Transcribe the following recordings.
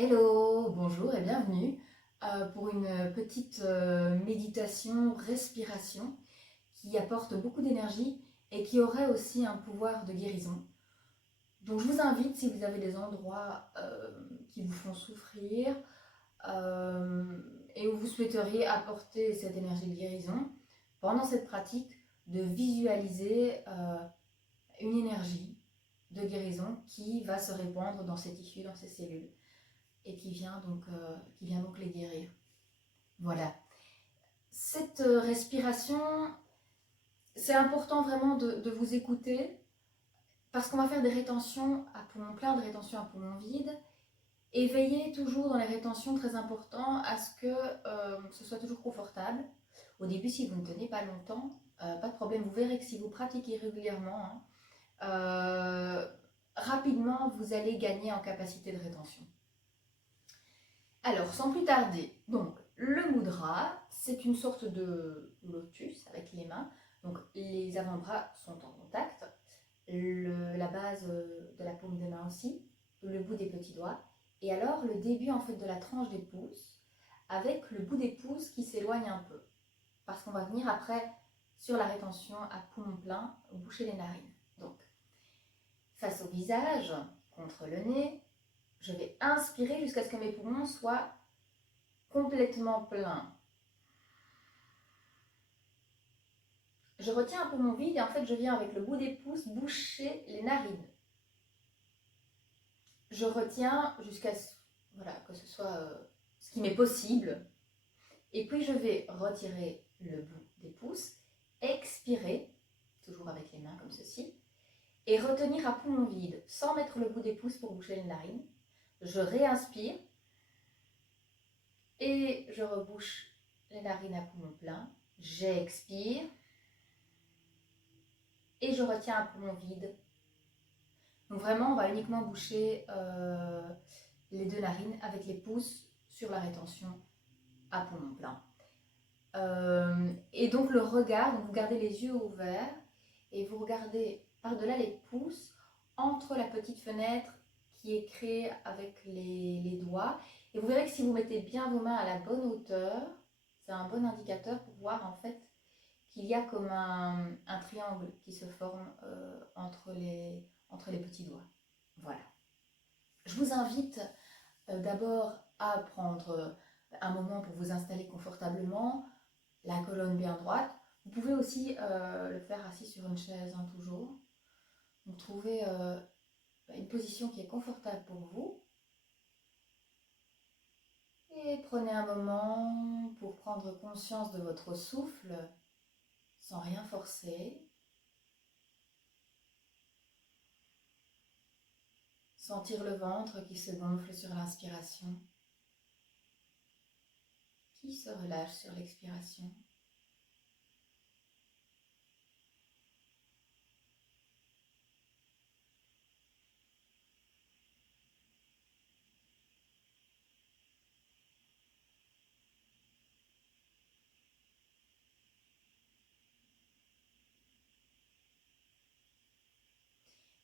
Hello, bonjour et bienvenue pour une petite méditation respiration qui apporte beaucoup d'énergie et qui aurait aussi un pouvoir de guérison. Donc je vous invite, si vous avez des endroits qui vous font souffrir et où vous souhaiteriez apporter cette énergie de guérison, pendant cette pratique, de visualiser une énergie de guérison qui va se répandre dans ces tissus, dans ces cellules et qui vient donc les guérir. Voilà. Cette respiration, c'est important vraiment de vous écouter parce qu'on va faire des rétentions à poumon plein, des rétentions à poumon vide. Et veillez toujours dans les rétentions, très important, à ce que ce soit toujours confortable. Au début, si vous ne tenez pas longtemps, pas de problème. Vous verrez que si vous pratiquez régulièrement, rapidement, vous allez gagner en capacité de rétention. Alors, sans plus tarder, donc le mudra, c'est une sorte de lotus avec les mains. Donc, les avant-bras sont en contact, la base de la paume des mains aussi, le bout des petits doigts, et alors le début en fait de la tranche des pouces, avec le bout des pouces qui s'éloigne un peu, parce qu'on va venir après sur la rétention à poumon plein, boucher les narines. Donc, face au visage, contre le nez, je vais inspirer jusqu'à ce que mes poumons soient complètement pleins. Je retiens un peu mon vide et en fait je viens avec le bout des pouces boucher les narines. Je retiens jusqu'à voilà, que ce soit ce qui m'est possible. Et puis je vais retirer le bout des pouces, expirer, toujours avec les mains comme ceci, et retenir à poumon vide, sans mettre le bout des pouces pour boucher les narines. Je réinspire et je rebouche les narines à poumon plein. J'expire et je retiens un poumon vide. Donc vraiment, on va uniquement boucher les deux narines avec les pouces sur la rétention à poumon plein. Et donc le regard, donc vous gardez les yeux ouverts et vous regardez par-delà les pouces entre la petite fenêtre qui est créée avec les doigts. Et vous verrez que si vous mettez bien vos mains à la bonne hauteur, c'est un bon indicateur pour voir en fait qu'il y a comme un triangle qui se forme entre les petits doigts. Voilà. Je vous invite d'abord à prendre un moment pour vous installer confortablement, la colonne bien droite. Vous pouvez aussi le faire assis sur une chaise, hein, toujours. Donc trouvez une position qui est confortable pour vous. Et prenez un moment pour prendre conscience de votre souffle sans rien forcer. Sentir le ventre qui se gonfle sur l'inspiration, qui se relâche sur l'expiration.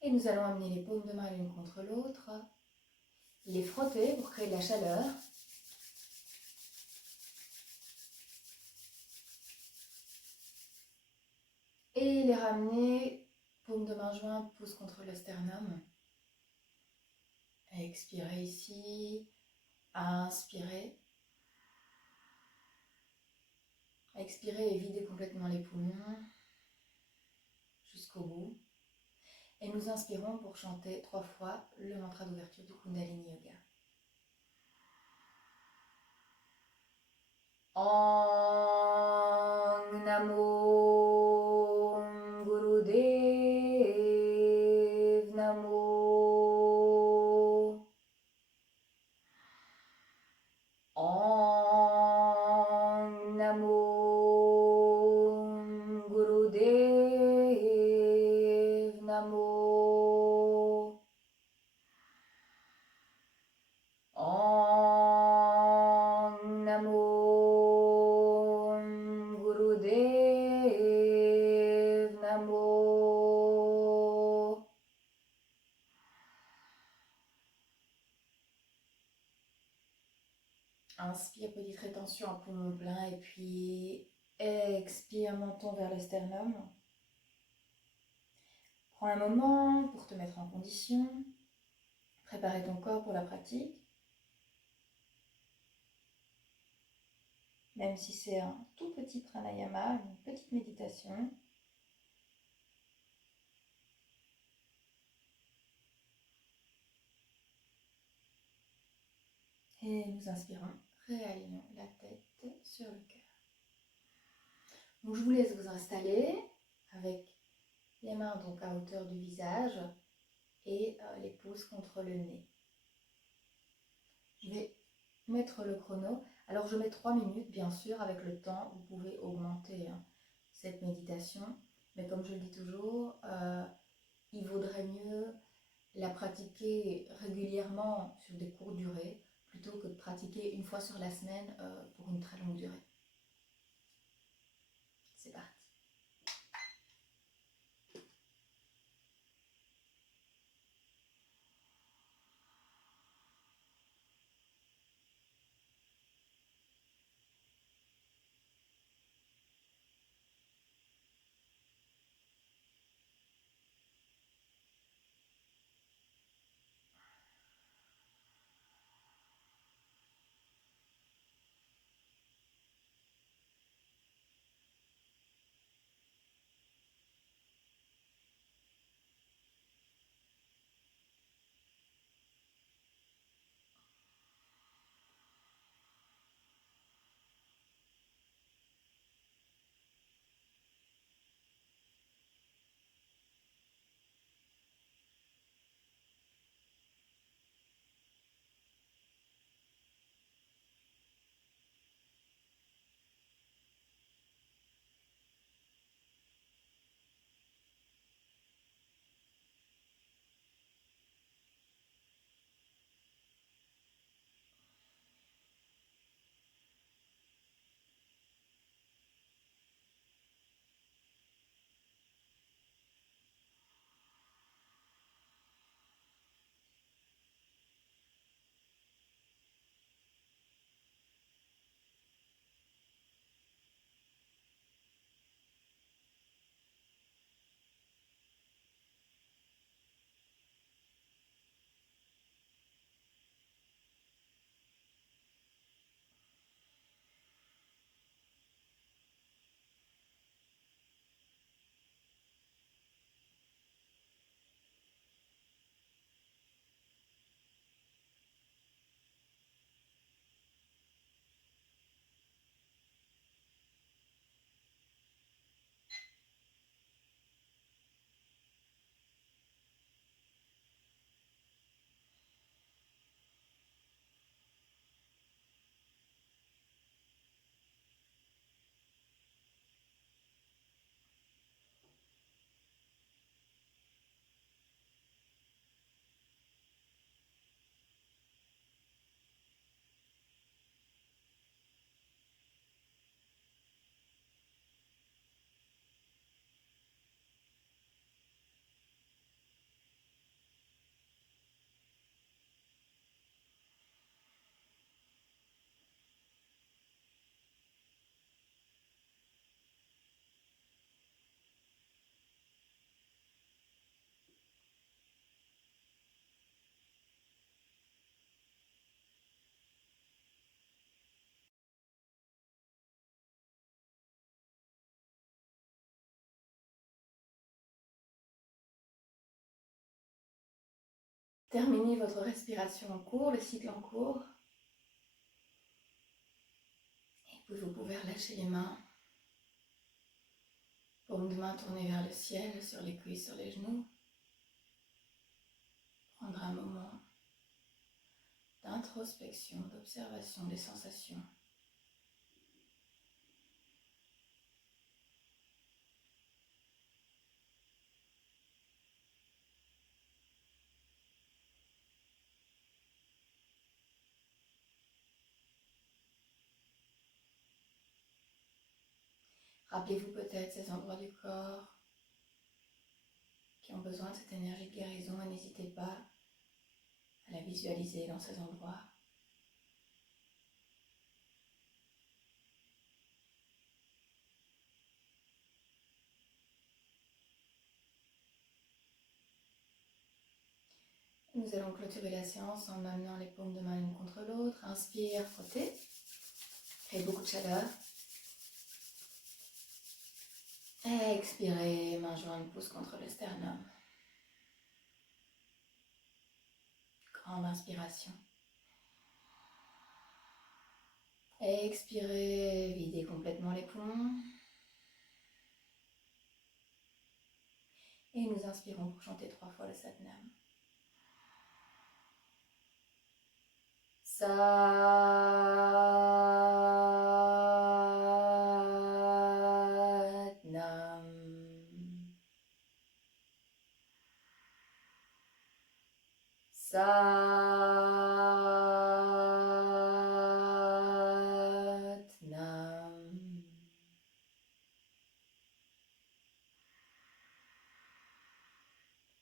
Et nous allons amener les paumes de main l'une contre l'autre, les frotter pour créer de la chaleur. Et les ramener, paume de main jointe, pouce contre le sternum. Expirez ici, inspirez. Expirez et videz complètement les poumons jusqu'au bout. Et nous inspirons pour chanter 3 fois le mantra d'ouverture du Kundalini Yoga. Om Namo Gurudev Namo. Om Namo Gurudev Namo. Om Namo Gurudev Inspire, petite rétention à poumon plein et puis expire, menton vers le sternum. Prends un moment pour te mettre en condition, préparer ton corps pour la pratique. Même si c'est un tout petit pranayama, une petite méditation. Et nous inspirons, réalignons la tête sur le cœur. Donc je vous laisse vous installer avec les mains donc à hauteur du visage et les pouces contre le nez. Je vais mettre le chrono. Alors je mets 3 minutes bien sûr, avec le temps vous pouvez augmenter cette méditation. Mais comme je le dis toujours, il vaudrait mieux la pratiquer régulièrement sur des courtes durées plutôt que de pratiquer une fois sur la semaine pour une très longue durée. C'est parti. Terminez votre respiration en cours, le cycle en cours. Et puis vous pouvez relâcher les mains. Paume de main tournée vers le ciel, sur les cuisses, sur les genoux. Prendre un moment d'introspection, d'observation des sensations. Rappelez-vous peut-être ces endroits du corps qui ont besoin de cette énergie de guérison et n'hésitez pas à la visualiser dans ces endroits. Nous allons clôturer la séance en amenant les paumes de main l'une contre l'autre. Inspire, frottez. Créez beaucoup de chaleur. Expirez, main jointe, pouce contre le sternum. Grande inspiration. Expirez, videz complètement les poumons. Et nous inspirons pour chanter 3 fois le Satnam. Satnam. Satnam.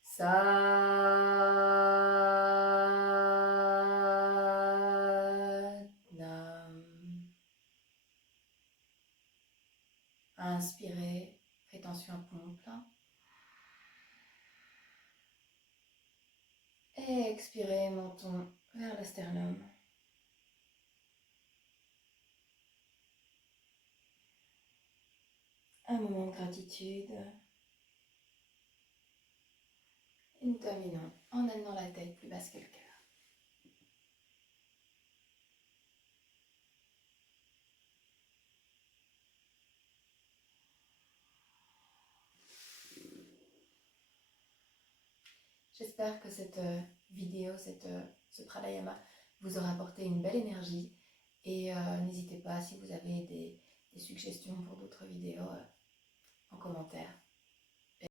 Satnam. Inspirez, rétention à poumon plein. Expirez, menton vers le sternum. Un moment de gratitude. Et nous terminons en amenant la tête plus basse que le cœur. J'espère que cette vidéo, ce pranayama vous aura apporté une belle énergie. Et n'hésitez pas, si vous avez des suggestions pour d'autres vidéos, en commentaire.